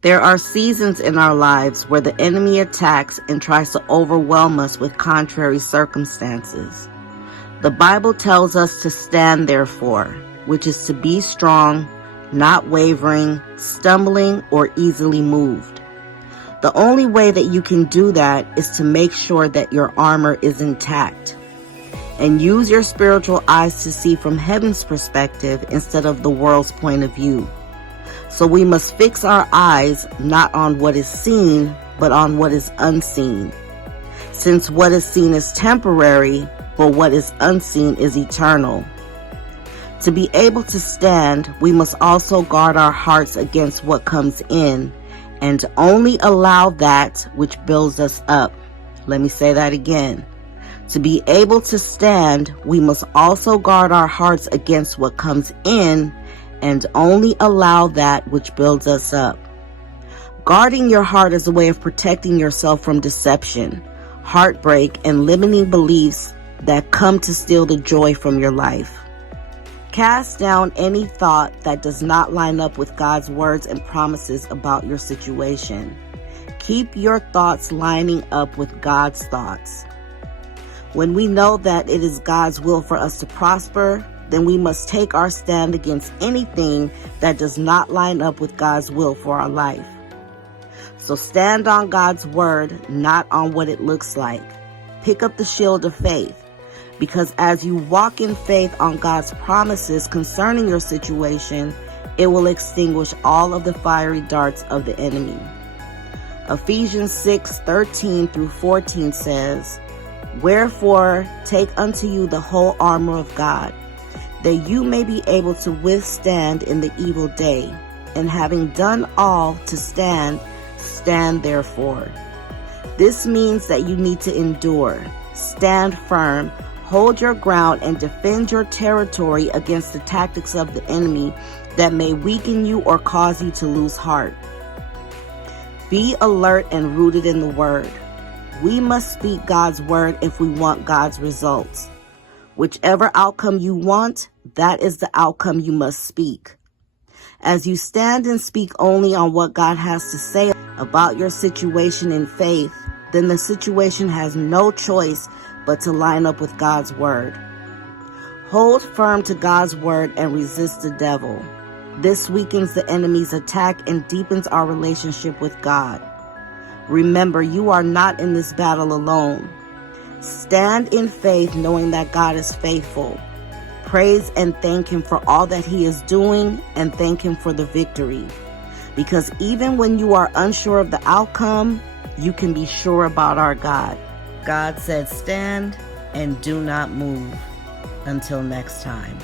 There are seasons in our lives where the enemy attacks and tries to overwhelm us with contrary circumstances. The Bible tells us to stand therefore, which is to be strong, not wavering, stumbling, or easily moved. The only way that you can do that is to make sure that your armor is intact and use your spiritual eyes to see from heaven's perspective instead of the world's point of view. So we must fix our eyes not on what is seen, but on what is unseen. Since what is seen is temporary, but what is unseen is eternal. To be able to stand, we must also guard our hearts against what comes in and only allow that which builds us up. Let me say that again. To be able to stand, we must also guard our hearts against what comes in and only allow that which builds us up. Guarding your heart is a way of protecting yourself from deception, heartbreak, and limiting beliefs that come to steal the joy from your life. Cast down any thought that does not line up with God's words and promises about your situation. Keep your thoughts lining up with God's thoughts. When we know that it is God's will for us to prosper, then we must take our stand against anything that does not line up with God's will for our life. So stand on God's word, not on what it looks like. Pick up the shield of faith, because as you walk in faith on God's promises concerning your situation, it will extinguish all of the fiery darts of the enemy. Ephesians 6:13 through 14 says, "Wherefore take unto you the whole armor of God, that you may be able to withstand in the evil day, and having done all to stand, stand therefore." This means that you need to endure, stand firm, hold your ground, and defend your territory against the tactics of the enemy that may weaken you or cause you to lose heart. Be alert and rooted in the word. We must speak God's word if we want God's results. Whichever outcome you want, that is the outcome you must speak. As you stand and speak only on what God has to say about your situation in faith, then the situation has no choice but to line up with God's word. Hold firm to God's word and resist the devil. This weakens the enemy's attack and deepens our relationship with God. Remember, you are not in this battle alone. Stand in faith knowing that God is faithful. Praise and thank Him for all that He is doing, and thank Him for the victory. Because even when you are unsure of the outcome, you can be sure about our God. God said, stand and do not move. Until next time.